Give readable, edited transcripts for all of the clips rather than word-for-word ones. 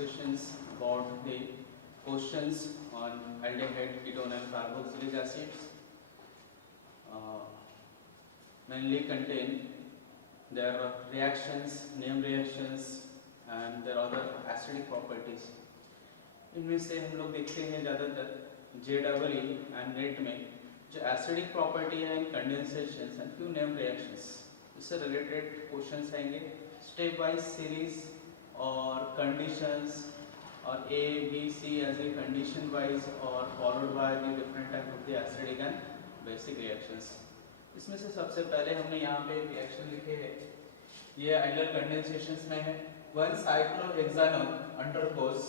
discussions about the questions on aldehyde, ketone and carboxylic acids. Uh, Mainly contain their reactions, name reactions and their other acidic properties. इनमें से हम लोग देखते हैं ज़्यादातर JEE and net में जो एसिडिक प्रॉपर्टी है in condensations and few name reactions, इससे रिलेटेड क्वेश्चंस आएंगे स्टेप वाइज सीरीज और कंडीशंस और A, B, C as a condition wise और followed by the different type of the acidic and basic reactions. इसमें से सबसे पहले हमने यहाँ पे रिएक्शन लिखे हैं, ये आइडियल कंडेंसेशंस में है. One cyclohexanone undergoes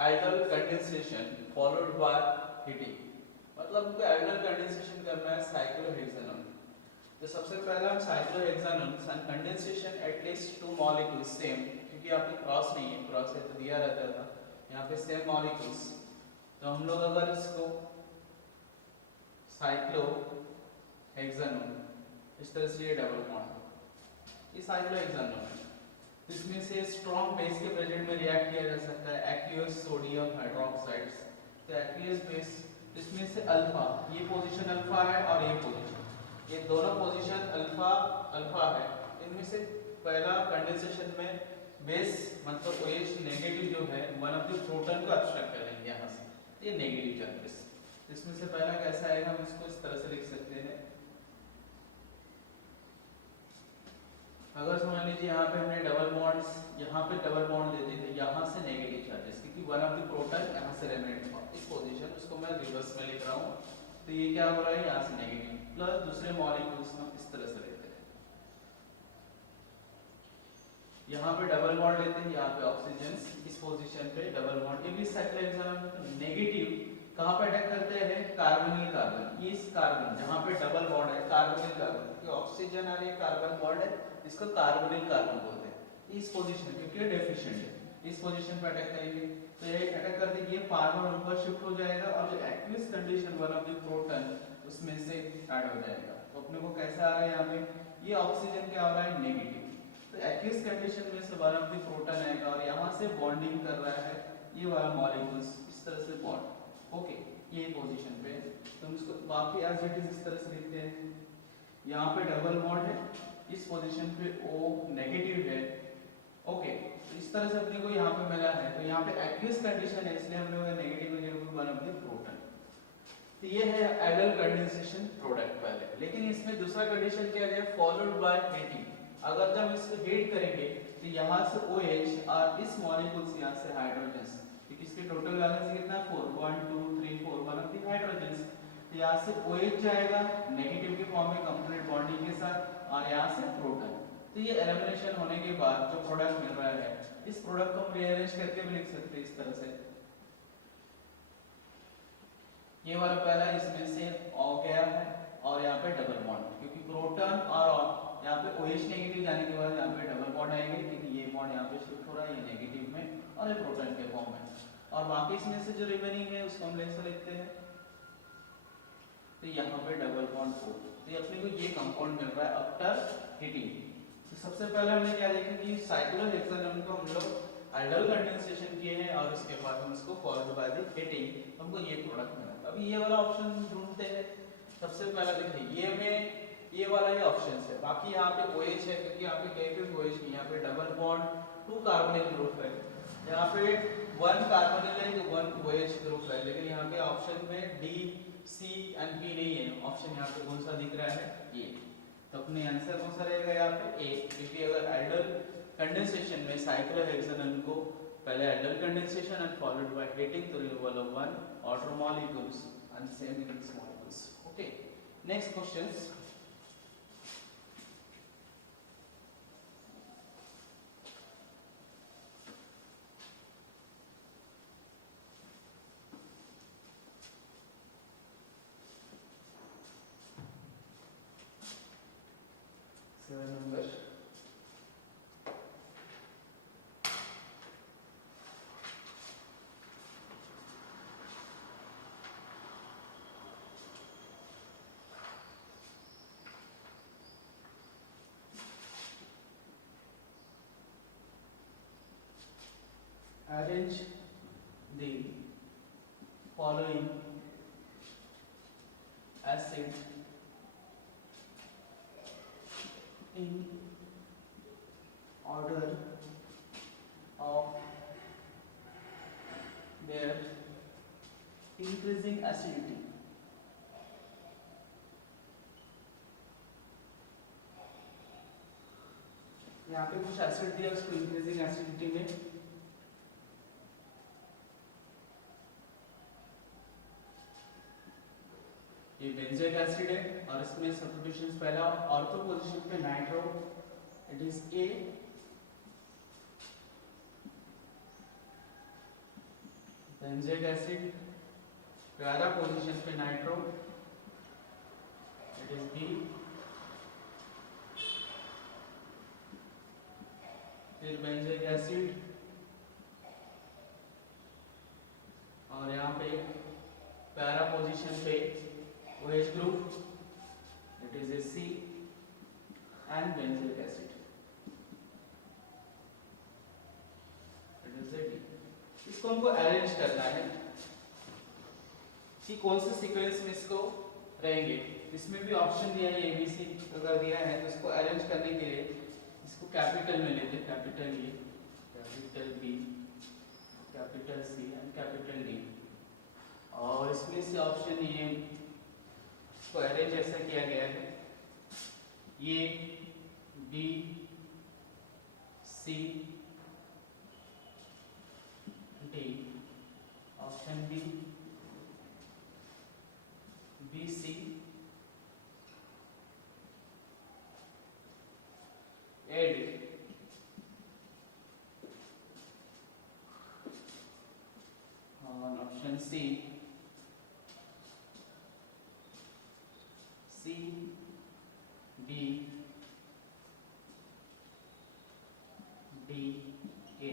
ideal condensation followed by heating. मतलब हमको आइडियल कंडेंसेशन करना है साइक्लोहेक्सानोन. तो सबसे पहले हम साइक्लोहेक्सानोन सन condensation at least two molecules same, क्योंकि यहाँ पे क्रॉस नहीं है, क्रॉस है तो दिया रहता था, यहाँ पे सेम मॉलिक्यूल्स. तो हम लोग अगर इसको साइक्लोहेक्सानोन इस तरह से ये डबल बॉन्ड ये साइक्लोहेक्सानोन है, इसमें से स्ट्रॉन्ग बेस के प्रेजेंट में रिएक्ट किया जा सकता है एक्वियस सोडियम हाइड्रोक्साइड्स. तो एक्वियस बेस इसमें से अल्फा, ये पोजीशन अल्फा है और ये पोजीशन, ये दोनों पोजीशन अल्फा अल्फा है. इनमें से पहला कंडेंसेशन में बेस मतलब OH नेगेटिव जो है वन ऑफ द प्रोटॉन को अब्स्ट्रैक्ट करेंगे यहाँ से, ये नेगेटिव चार्जेस. इसमें से पहला कैसा आएगा, हम इसको इस तरह से लिख सकते हैं. अगर समझ लीजिए यहाँ पे हमने डबल बॉन्ड्स, यहाँ पे डबल बॉन्ड देते थे, यहाँ से नेगेटिव चार्जेस, क्योंकि वन ऑफ द प्रोटॉन यहाँ से रेमिनेट हुआ इस पोजीशन, उसको मैं रिवर्स में लिख रहा हूँ. तो ये क्या हो रहा है, यहाँ से नेगेटिव प्लस दूसरे मॉलिक्यूल्स में इस तरह से लेते हैं. यहाँ पे डबल बॉन्ड लेते हैं, यहाँ पे ऑक्सीजन इस पोजीशन पे डबल बॉन्ड. ये भी साइक्लोहेक्सानोन नेगेटिव कहाँ पे अटैक करते हैं, कार्बोनिल कार्बन. ये इस कार्बन जहाँ पे डबल बॉन्ड है कार्बोनिल कार्बन, क्योंकि ऑक्सीजन और ये कार्बन बॉन्ड है, इसको कार्बोनिल कार्बन बोलते हैं. इस पोजीशन क्योंकि ये डेफिशिएंट है, इस पोजीशन पे अटैक करेंगे. तो ये अटैक कर देंगे, ये कार्बन ऊपर शिफ्ट हो जाएगा और जो aqueous condition one of the proton उसमें से ऐड हो जाएगा. तो अपने को कैसा आ रहा है, यहाँ पे ये ऑक्सीजन क्या हो रहा है, नेगेटिव. तो एक्वियस कंडीशन में से वन ऑफ द प्रोटॉन आएगा और यहाँ से बॉन्डिंग कर रहा है ये वाला मॉलिक्यूल्स इस तरह से बॉन्ड. ओके, ये पोजीशन पे तो हम इसको बाकी एज इट इज इस तरह से लिखते हैं. यहाँ पे डबल बॉन्ड है, इस पोजीशन पे O नेगेटिव है. ओके, तो इस तरह से अपने को यहाँ पे मिला है. तो यहाँ पे एक्वियस कंडीशन है, इसलिए हम लोग negative negative one of the proton. तो ये है आइडियल कंडेंसेशन प्रोडक्ट पहले. लेकिन इसमें दूसरा कंडीशन क्या है, फॉलोड बाय हीटिंग. अगर जब इसको हीट करेंगे तो यहाँ से OH और इस मॉलिक्यूल्स यहाँ से हाइड्रोजन, क्योंकि इसके टोटल वैलेंस कितना 4 1 2 3 4 वन ऑफ द हाइड्रोजन. तो यहाँ से OH जाएगा नेगेटिव के फॉर्म में कंप्लीट बॉन्डिंग के साथ और यहाँ से प्रोटॉन. तो ये एलिमिनेशन होने के बाद जो प्रोडक्ट मिल रहा है, इस प्रोडक्ट को हम रीअरेंज करके भी लिख सकते हैं इस तरह से. ये वाला पहला इसमें से O गया है और यहाँ पे डबल बॉन्ड, क्योंकि प्रोटॉन और यहाँ पे OH नेगेटिव जाने के बाद यहाँ पे डबल बॉन्ड आएंगे, क्योंकि ये बॉन्ड यहाँ पे शिफ्ट हो रहा है ये नेगेटिव में और ये प्रोटॉन के फॉर्म में. और बाकी इसमें से जो रिमेनिंग है उसको हम ऐसे लिखते हैं. तो यहाँ पे डबल बॉन्ड O. तो ये अपने को ये कंपाउंड मिल रहा है आफ्टर हीटिंग. तो सबसे पहले हमने क्या देखा कि साइक्लोहेक्सानोन को हम लोग आइडियल कंडेंसेशन किए हैं और उसके बाद हम इसको फॉलोड बाय द हीटिंग, हमको ये प्रोडक्ट मिला. अभी ये वाला ऑप्शन ढूंढते हैं. सबसे पहला देखिए ये में ये वाला ही ऑप्शन है. बाकी यहाँ पे OH है, क्योंकि यहाँ पे कहीं पे OH नहीं, यहाँ पे डबल बॉन्ड 2 कार्बोनिल ग्रुप है, यहाँ पे 1 कार्बोनिल है 1 OH ग्रुप है. लेकिन यहाँ पे ऑप्शन में D, C एंड B नहीं है. ऑप्शन यहाँ पे कौन सा दिख रहा है, ये. तो अपने आंसर कौन सा रहेगा यहाँ पे A, क्योंकि अगर आइडियल कंडेंसेशन में साइक्लोहेक्सानोन को पहले ideal condensation and followed by heating तो removal of one outer molecules and same in its molecules. Okay, next questions. Seven number. arrange the following acid in order of their increasing acidity. यहाँ पे कुछ acid दिया उसको increasing acidity में ये benzoic acid है और इसमें सब्स्टिट्यूशंस पहला ऑर्थो पोजीशन पे nitro it is a benzoic acid para position पे नाइट्रो इट इज बी फिर बेंजोइक एसिड और यहाँ पे पैरा पोजीशन पे OH group it is a C and benzoic acid it is a D. इसको हमको arrange करना है कि कौन से सीक्वेंस में इसको रहेंगे। इसमें भी ऑप्शन दिया है ABC अगर दिया है तो इसको अरेंज करने के लिए इसको कैपिटल में लेते हैं, capital E, capital B, capital C and capital D। और इसमें से ऑप्शन ये इसको अरेंज ऐसा किया गया है ये B C D option B B C A D और option C C D D A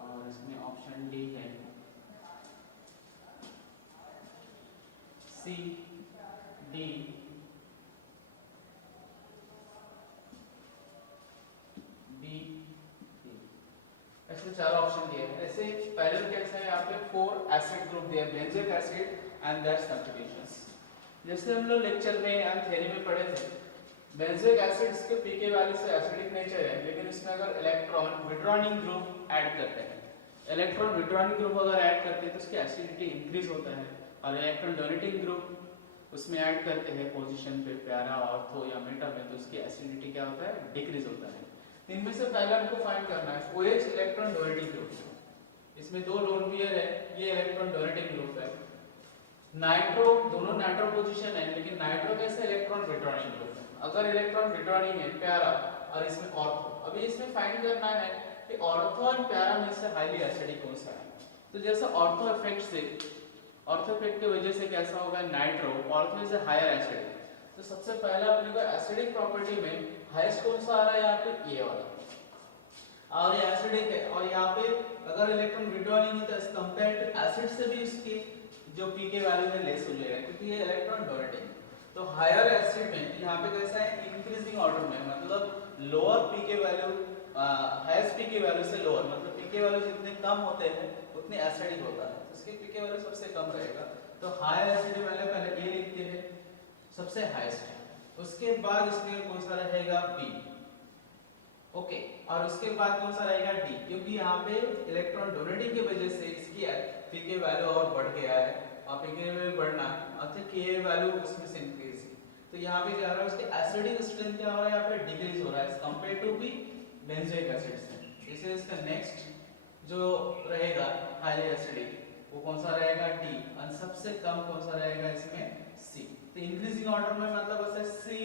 और इसमें ऑप्शन D है C D B A। ऐसे चार ऑप्शन दिए हैं। ऐसे पहले कैसा है यहाँ पे 4 एसिड ग्रुप दिए benzoic acid and their substitutions. जैसे हम लोग लेक्चर में एंड थ्योरी में पढ़े थे बेंजोइक एसिड्स के पीके वैल्यू से एसिडिक नेचर है लेकिन इसमें अगर इलेक्ट्रॉन विड्रॉनिंग ग्रुप ऐड करते हैं इलेक्ट्रॉन विड्रॉनिंग ग्रुप अगर ऐड करते हैं तो उसकी एसिडिटी इंक्रीज होता है और इलेक्ट्रॉन डोनेटिंग ग्रुप उसमें ऐड करते हैं पोजीशन पे पैरा ऑर्थो या मेटा में तो उसकी एसिडिटी क्या होता है डिक्रीज होता है। इनमें से पहले हमको फाइंड करना है OH इलेक्ट्रॉन डोनेटिंग ग्रुप। इसमें दो लोन पेयर है ये इलेक्ट्रॉन डोनेटिंग ग्रुप है। नाइट्रो दोनों नाइट्रो पोजीशन है लेकिन नाइट्रो कैसे इलेक्ट्रॉन विड्रॉनिंग ग्रुप है। अगर इलेक्ट्रॉन विड्रॉनिंग है पैरा और इसमें ऑर्थो अभी इसमें फाइंड करना है कि ऑर्थो और पैरा में से हाईली एसिडिक कौन सा है। तो जैसे ऑर्थो इफेक्ट से ऑर्थो इफेक्ट की वजह से कैसा होगा nitro ortho is higher acidic तो सबसे पहला अपने को एसिडिक प्रॉपर्टी में हाईएस्ट कौन सा आ रहा है यहाँ पे ये वाला और ये एसिडिक है और यहाँ पे अगर इलेक्ट्रॉन विड्रॉनिंग है तो एज कंपेयर टू एसिड से भी उसकी जो पीके वैल्यू में लेस हो जाएगा क्योंकि ये इलेक्ट्रॉन डोनेटिंग। तो हायर एसिड में यहाँ पे कैसा है इंक्रीजिंग ऑर्डर में मतलब लोअर पीके वैल्यू हाईएस्ट पीके वैल्यू से लोअर मतलब पीके वैल्यू जितने कम होते हैं उतने एसिडिक होता है तो इसके पीके वैल्यू सबसे कम रहेगा। तो हायर एसिड वैल्यू पहले ए लिखते हैं सबसे हाईएस्ट है उसके बाद इसमें कौन सा रहेगा बी ओके और उसके बाद कौन सा रहेगा डी क्योंकि यहाँ पे इलेक्ट्रॉन डोनेटिंग की वजह से इसकी पीके वैल्यू और बढ़ गया है और पीके वैल्यू बढ़ना अच्छा के वैल्यू उसमें से इंक्रीज तो यहाँ पे क्या हो रहा है उसके एसिडिक स्ट्रेंथ क्या हो रहा है यहाँ पे डिक्रीज हो रहा है compare to B benzoic acid से। इसे इसका नेक्स्ट जो रहेगा हाईली एसिडिक वो कौन सा रहेगा डी और सबसे कम कौन सा रहेगा इसमें सी। तो इंक्रीजिंग ऑर्डर में मतलब ऐसे सी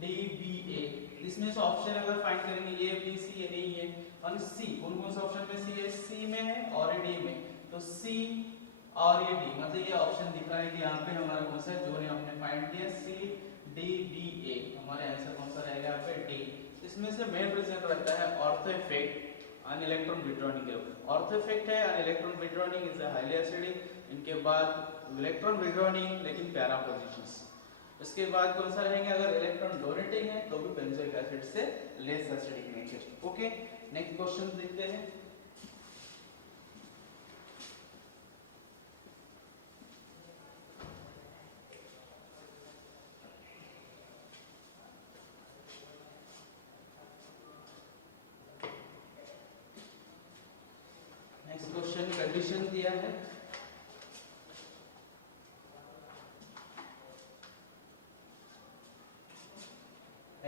डी बी ए इसमें से ऑप्शन अगर फाइंड करेंगे ए बी सी ए नहीं है और सी कौन कौन से ऑप्शन में सी है सी में है और डी में तो सी और ये डी मतलब ये ऑप्शन दिख रहा है कि यहाँ पे हमारा कौन सा जो हमने फाइंड किया सी डी बी ए हमारे आंसर कौन सा रहेगा यहाँ पे डी। इसमें से मेन रिजल्ट रहता है ortho effect on electron withdrawing group. Ortho effect है on electron withdrawing is highly acidic इनके बाद इलेक्ट्रॉन विड्रॉनिंग लेकिन पैरा पोजीशंस। इसके बाद कौन सा रहेंगे अगर इलेक्ट्रॉन डोनेटिंग है तो भी बेंजोइक एसिड से less acidic nature. Okay next question देखते हैं।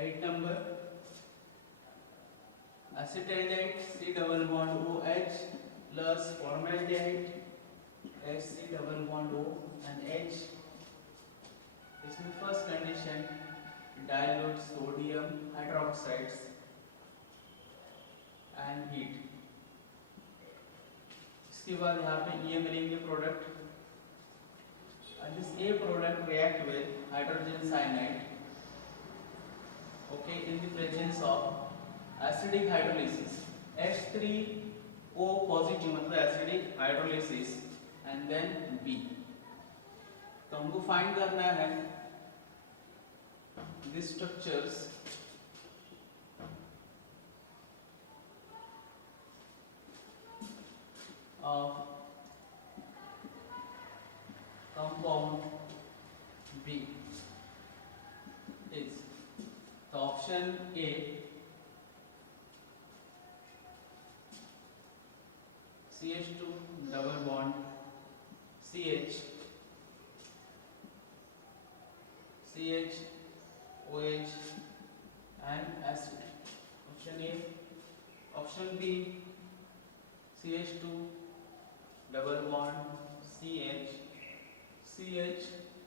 8 number acetaldehyde C double bond OH plus formaldehyde HC double bond O and H. इसमें first condition dilute sodium hydroxides and heat. इसके बाद यहाँ पे ये मिलेंगे product and this A product react with hydrogen cyanide, okay, in the presence of acidic hydrolysis H3O positive मतलब acidic hydrolysis and then B. तो हमको फाइंड करना है the structures of compound B is the option A CH2 double bond CH OH and acid. Option A. Option B CH2 double bond CH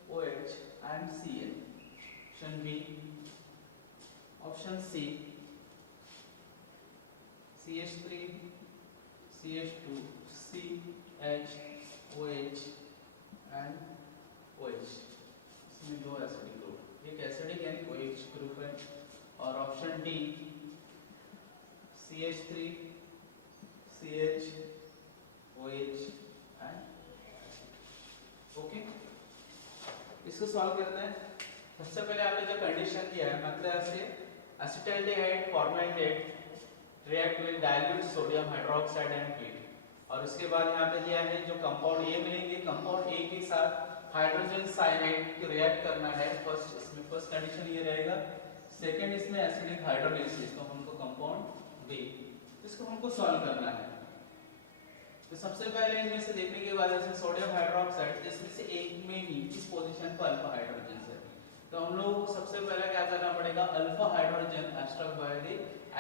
OH and Cl. Option B. Option C CH3 CH2 CH OH and OH. इसमें दो acidic group, एक acidic यानी OH group है और option D CH3 CH OH and okay. इसको solve करते हैं। सबसे पहले आपने जो कंडीशन दिया है मतलब ऐसे acetaldehyde formaldehyde react with dilute sodium hydroxide and heat और उसके बाद यहाँ पे दिया है जो कंपाउंड ए मिलेंगे कंपाउंड ए के साथ हाइड्रोजन साइनाइड को रिएक्ट करना है। फर्स्ट इसमें फर्स्ट कंडीशन ये रहेगा, सेकंड इसमें एसिडिक हाइड्रोलाइसिस तो हमको कंपाउंड बी इसको हमको सॉल्व करना है। तो सबसे पहले इनमें से देखने के बाद जैसे सोडियम हाइड्रोक्साइड इसमें से एक में ही किस पोजीशन पर अल्फा हाइड्रोजन है तो हम लोग को सबसे पहले क्या करना पड़ेगा alpha hydrogen struck by the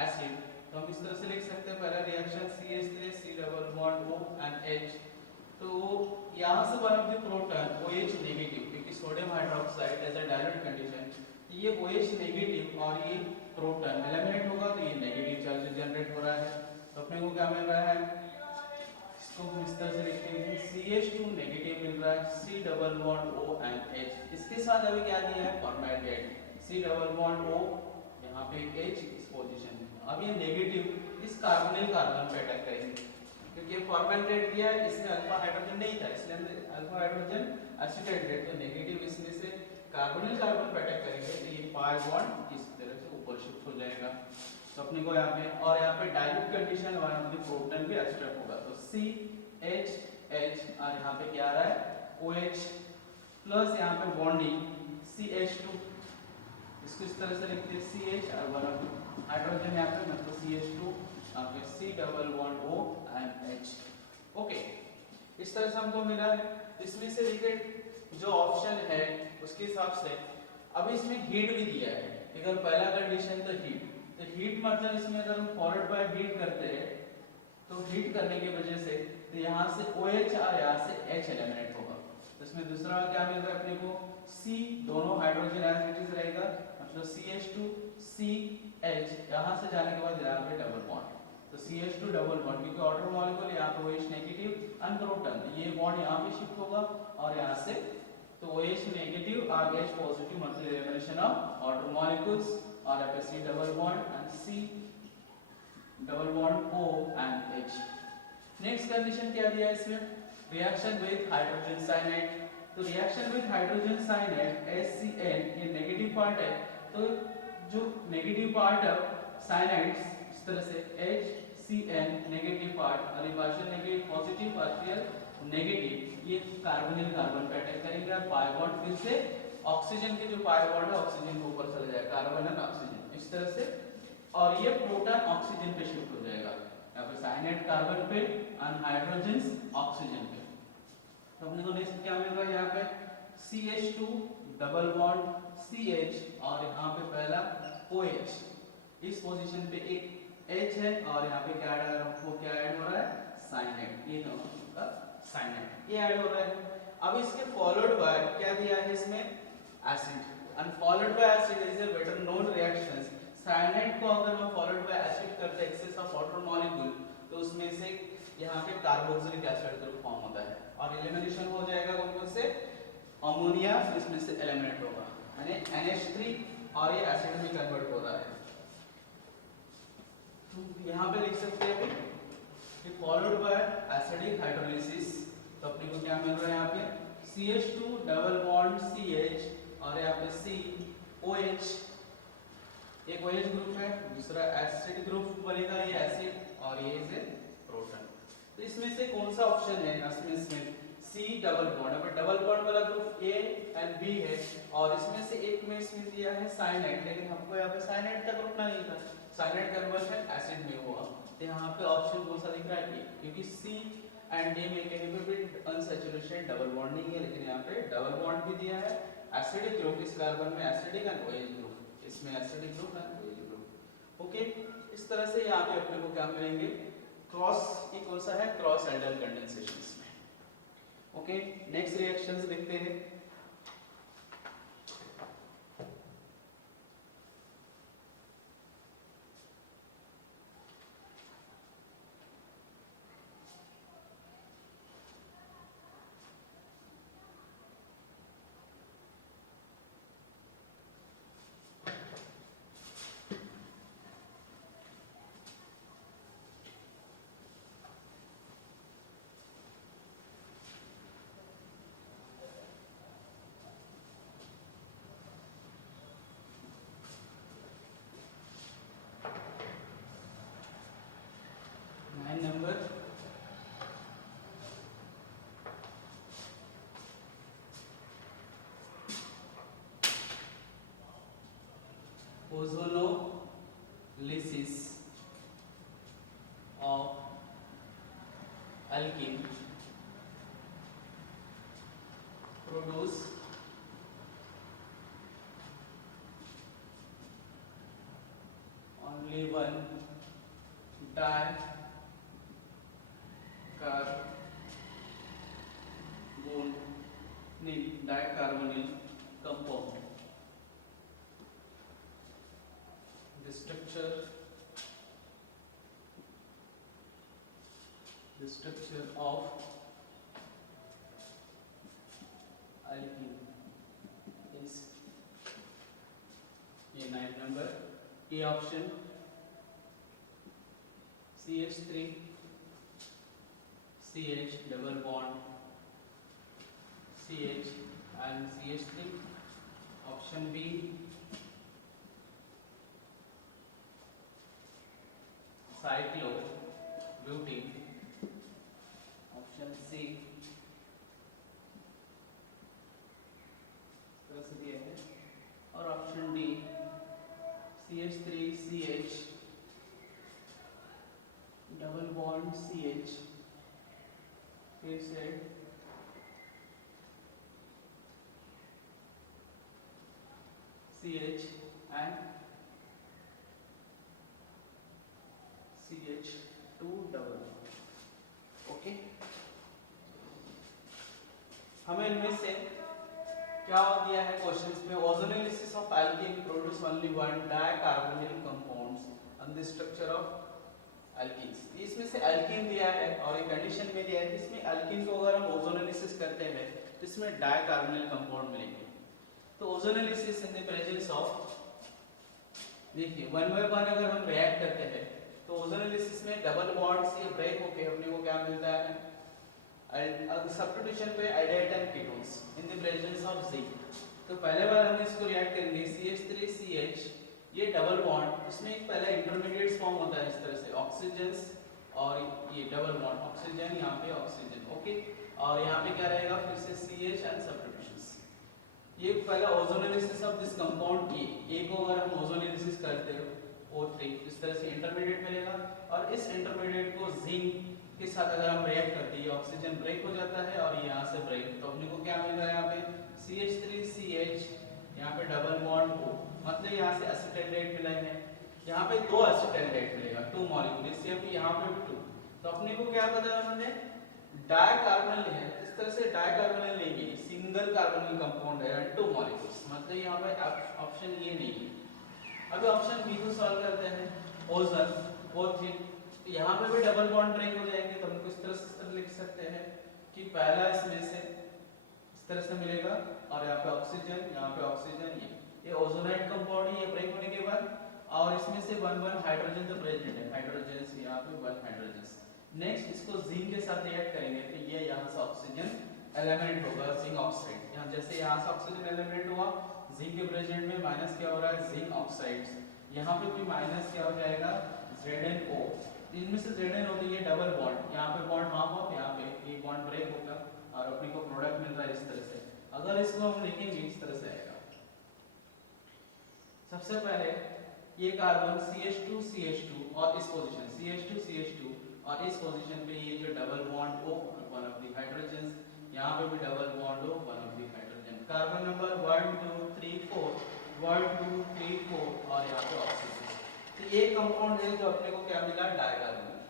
acid. तो हम इस तरह से लिख सकते हैं पहला reaction CH3 C double bond O and H। तो यहाँ से one of the proton OH negative क्योंकि sodium hydroxide as a dilute condition ये OH नेगेटिव और ये प्रोटॉन एलिमिनेट होगा तो ये नेगेटिव चार्ज जनरेट हो रहा है। तो अपने को क्या मिल रहा है इसको हम इस तरह से लिखते हैं CH2 नेगेटिव मिल रहा है C double bond O and H। इसके साथ अभी क्या दिया है फॉर्मेल्डेहाइड C double bond O यहाँ पे H इस पोजीशन में। अब ये नेगेटिव इस कार्बोनिल कार्बन पे अटैक करेंगे क्योंकि फॉर्मेल्डेहाइड दिया है इसमें अल्फा हाइड्रोजन नहीं था इसलिए हमने अल्फा हाइड्रोजन एसिटेटेड तो नेगेटिव इसमें से कार्बोनिल कार्बन पे अटैक करेंगे तो ये पाई बॉन्ड इस तरह से ऊपर शिफ्ट हो जाएगा। तो अपने को यहाँ पे और यहाँ पे डाइल्यूट कंडीशन वाला मतलब प्रोटॉन भी एक्सट्रैक्ट होगा तो CH और यहाँ पे क्या आ रहा है OH प्लस यहाँ पे बॉन्डिंग CH2 इसको इस तरह से लिखते हैं CH और वन ऑफ हाइड्रोजन यहाँ पे मतलब CH2 यहाँ पे C double bond O and H। Okay इस तरह से हमको मिला है। इसमें से देखिए जो ऑप्शन है उसके हिसाब से अब इसमें हीट भी दिया है। अगर पहला कंडीशन तो हीट मतलब इसमें अगर हम फॉरवर्ड बाय हीट करते हैं तो हीट करने की वजह से तो यहाँ से OH और यहाँ से H एलिमिनेट होगा। तो इसमें दूसरा क्या मिल रहा है अपने को C दोनों हाइड्रोजन एज इट इज रहेगा मतलब CH2 CH यहाँ से जाने के बाद यहाँ पे डबल बॉन्ड तो CH2 डबल बॉन्ड क्योंकि ऑर्डर मॉलिक्यूल यहाँ पे OH नेगेटिव एंड प्रोटॉन ये बॉन्ड यहाँ पे शिफ्ट होगा और यहाँ से तो OH नेगेटिव और H पॉजिटिव मतलब एलिमिनेशन ऑफ ऑर्डर मॉलिक्यूल्स और यहाँ पे C double bond and C double bond O and H। Next condition क्या दिया है इसमें रिएक्शन विद हाइड्रोजन साइनाइड। तो reaction with hydrogen cyanide HCl ये नेगेटिव पार्ट है तो जो नेगेटिव पार्ट है साइनाइड इस तरह से HCl नेगेटिव पार्ट और ये partial negative positive partial negative ये कार्बोनिल कार्बन पे अटैक करेंगे और पाई बॉन्ड फिर से ऑक्सीजन के जो पाई बॉन्ड है ऑक्सीजन के ऊपर चला जाएगा कार्बन एंड ऑक्सीजन इस तरह से और ये प्रोटॉन ऑक्सीजन पे शिफ्ट हो जाएगा यहाँ पे साइनाइड कार्बन पे और हाइड्रोजन ऑक्सीजन पे। तो अपने को नेक्स्ट क्या मिल रहा है यहाँ पे CH2 डबल बॉन्ड CH और यहाँ पे पहला OH, इस पोजीशन पे एक H है और यहाँ पे क्या ऐड हो रहा है, साइनेट, ये दोनों का साइनेट ये ऐड हो रहा है। अब इसके फॉलोड बाय क्या दिया है इसमें, acid, and followed by acid is a better known reactions. Cyanate को अगर हम फॉलोड बाय एसिड करते हैं एक्सेस ऑफ वाटर मॉलिक्यूल, तो उसमें से यहाँ पे कार्बोक्सिलिक एसिड ग्रुप फॉर्म होता है और एलिमिनेशन हो जाएगा कौन से, अमोनिया इसमें से एलिमिनेट होगा, यानी NH3 और ये एसिड में कन्वर्ट हो रहा है। तो यहाँ पे लिख सकते हैं कि फॉलोड बाय एसिडिक हाइड्रोलिसिस, तो अपने को क्या मिल रहा है यहाँ पे, CH2 डबल बॉन्ड CH और यहाँ पे COH, एक OH ग्रुप है, दूसरा एसिड ग्रुप बनेगा, ये एसिड और ये से प्रोटॉन। तो इसमें से कौन सा ऑप्शन है, इसमें C डबल बॉन्ड, अब डबल बॉन्ड वाला ग्रुप A एंड B है और इसमें से एक में इसमें दिया है साइनाइड, लेकिन हमको यहाँ पे साइनाइड का ग्रुप नहीं था, साइनाइड कन्वर्शन एसिड में हुआ, तो यहाँ पे ऑप्शन कौन सा दिख रहा है, क्योंकि C एंड D में कहीं पे भी अनसैचुरेशन डबल बॉन्ड नहीं है, लेकिन यहाँ पे डबल बॉन्ड भी दिया है, एसिडिक ग्रुप, इस कार्बन में एसिडिक एंड OH ग्रुप, इसमें acidic group and OH group. Okay, इस तरह से यहाँ पे अपने को क्या मिलेंगे, क्रॉस, ये कौन सा है, क्रॉस एल्डल कंडेंसेशंस में। ओके, नेक्स्ट रिएक्शंस देखते हैं। Number ozonolysis of alkene produce only one dicarbonyl compound. The structure of alkene is ये 9 नंबर, A option CH3 CH double bond CH and CH3, option B cyclobutane, option C तरह से दिया है, और option D CH3CH double bond CH, फिर से CH and CH2 double. Okay, हमें इनमें से क्या दिया है क्वेश्चंस में, ozonolysis of alkene produce only one dicarbonyl compounds and the structure of alkenes. इसमें से एल्कीन दिया है और एक कंडीशन में दिया है कि इसमें एल्कीन को अगर हम ओजोनोलिसिस करते हैं तो इसमें डाइकार्बोनिल कंपाउंड मिलेंगे। तो ozonolysis in the presence of, देखिए वन बाय वन अगर हम रिएक्ट करते हैं तो ओजोनोलिसिस में डबल बॉन्ड से ब्रेक होके अपने को क्या मिलता है, सब्स्टिट्यूशन पे iodide and ketones in the presence of zinc. तो पहले बार हम इसको रिएक्ट करेंगे CH3CH, ये डबल बॉन्ड, इसमें एक पहला इंटरमीडिएट्स फॉर्म होता है इस तरह से, ऑक्सीजन्स और ये डबल बॉन्ड ऑक्सीजन, यहाँ पे ऑक्सीजन। ओके, और यहाँ पे क्या रहेगा फिर से CH एंड सब्स्टिट्यूशंस। ये पहला ozonolysis of this compound A को अगर हम ओजोनोलिसिस करते हैं O3, इस तरह से इंटरमीडिएट मिलेगा, और इस इंटरमीडिएट को जिंक के साथ अगर हम रिएक्ट करते हैं ऑक्सीजन ब्रेक हो जाता है और यहाँ से ब्रेक, तो अपने को क्या मिल रहा है यहाँ पे CH3CH, यहाँ पे डबल बॉन्ड O, मतलब यहाँ से एसिटाइलेट मिला यहाँ पे 2 एसिटाइलडेट मिलेगा, 2 मॉलिक्यूल, सेम यहाँ पे भी 2। तो अपने को क्या बताया उन्होंने, डाइकार्बोनिल है, इस तरह से डाइकार्बोनिल लेंगे, सिंगल कार्बोनिल कंपाउंड है एंड 2 मॉलिक्यूल्स, मतलब यहाँ पे ऑप्शन ये नहीं है। अभी ऑप्शन बी को सॉल्व करते हैं, ओजोन O3, यहाँ पे भी डबल बॉन्ड ब्रेक हो जाएंगे, तो हम इस तरह से लिख सकते हैं कि पहला इसमें से इस तरह से मिलेगा और यहाँ पे ऑक्सीजन, यहाँ पे ऑक्सीजन, ये ओजोनाइड कंपाउंड है, ये ब्रेक होने के बाद, और इसमें से 1 हाइड्रोजन तो प्रेजेंट है, हाइड्रोजन से यहाँ पे 1 हाइड्रोजन। नेक्स्ट इसको जिंक के साथ रिएक्ट करेंगे तो ये यहाँ से ऑक्सीजन एलिमेंट होगा, जिंक ऑक्साइड। यहाँ जैसे यहाँ से ऑक्सीजन एलिमेंट हुआ, जिंक के प्रेजेंट में माइनस क्या हो रहा है, जिंक ऑक्साइड्स, यहाँ पे भी माइनस क्या हो जाएगा, ZnO। इनमें से Zn होती है डबल बॉन्ड, यहाँ पे बॉन्ड हाफ ऑफ, यहाँ पे एक बॉन्ड ब्रेक होगा और अपने को प्रोडक्ट मिल रहा है इस तरह से। अगर इसको हम लिखेंगे इस तरह से आएगा, सबसे पहले ये कार्बन CH2 और इस पोजीशन CH2 और इस पोजीशन पे ये जो double bond O, one of the hydrogen, यहाँ पे भी double bond O, one of the hydrogen, carbon number 1 2 3 4 1 2 3 4 और यहाँ पे ऑक्सीजन। तो ये कंपाउंड है जो अपने को क्या मिला, डाइकार्बोनिल।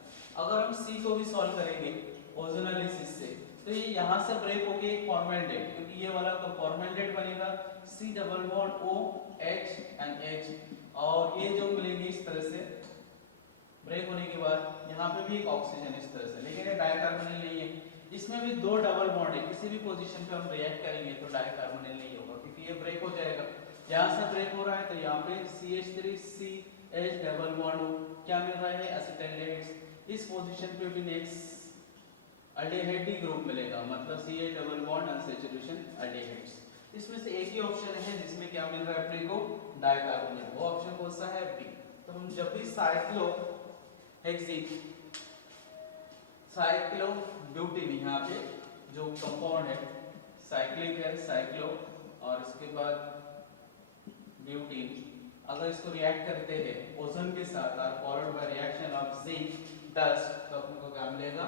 अगर हम C को भी सॉल्व करेंगे ओजोनालिसिस से, तो ये यहाँ से ब्रेक होके एक फॉर्मेल्डेट, क्योंकि ये वाला का फॉर्मेल्डेट बनेगा C double bond O H and H, और ये जो मिलेंगे इस तरह से ब्रेक होने के बाद यहाँ पे भी एक ऑक्सीजन इस तरह से, लेकिन ये डाइकार्बोनिल नहीं है। इसमें भी 2 डबल बॉन्ड है, किसी भी पोजीशन पे हम रिएक्ट करेंगे तो डाइकार्बोनिल नहीं होगा, क्योंकि ये ब्रेक हो जाएगा। यहाँ से ब्रेक हो रहा है तो यहाँ पे CH3CH डबल बॉन्ड O, क्या मिल रहा है, एसिटाइलडेट्स। इस पोजीशन पे भी नेक्स्ट अल्डेहाइड ग्रुप मिलेगा, मतलब CH डबल बॉन्ड अनसैचुरेशन अल्डेहाइड्स। इसमें से एक ही ऑप्शन है जिसमें क्या मिल रहा है अपने को, डाइकार्बोनिल, वो ऑप्शन कौन सा है, बी। तो हम जब भी साइक्लोब्यूटेन, यहाँ पे जो कंपाउंड है साइक्लिक है, साइक्लो और इसके बाद ब्यूटीन, अगर इसको रिएक्ट करते हैं ओजोन के साथ और followed by reaction of zinc dust, तो अपने को क्या मिलेगा,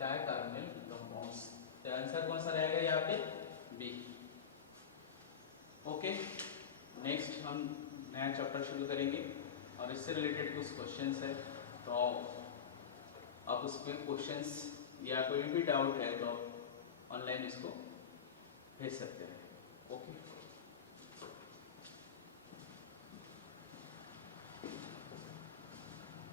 डाइकार्बोनिल कंपाउंड्स। तो आंसर कौन सा रहेगा यहाँ पे, बी। ओके, नेक्स्ट हम नया चैप्टर शुरू करेंगे और इससे रिलेटेड कुछ क्वेश्चंस है, तो आप उसमें क्वेश्चंस या कोई भी डाउट है तो ऑनलाइन इसको भेज सकते हैं। ओके।